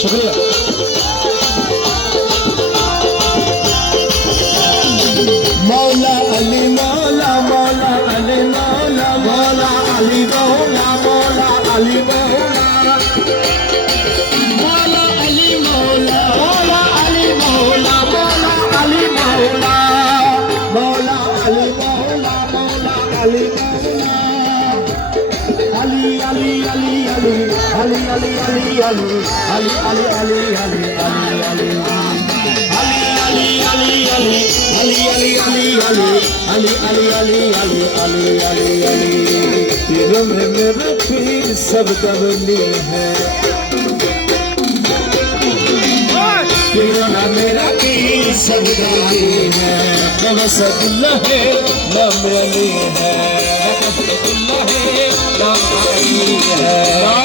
शुक्रिया। मौला अली मौला मौला अली मौला मौला अली मौला मौला अली मौला मौला अली मौला मौला अली मौला मौला अली मौला मौला अली मौला मौला अली मौला अली अली अली अली अली अली अली अली अली अली अली अली अली अली पीरों में मेरा पीर सब दबली है पीरों में मेरा पीर सब दबली है बस अल्लाह है नाम अली है नाम अली है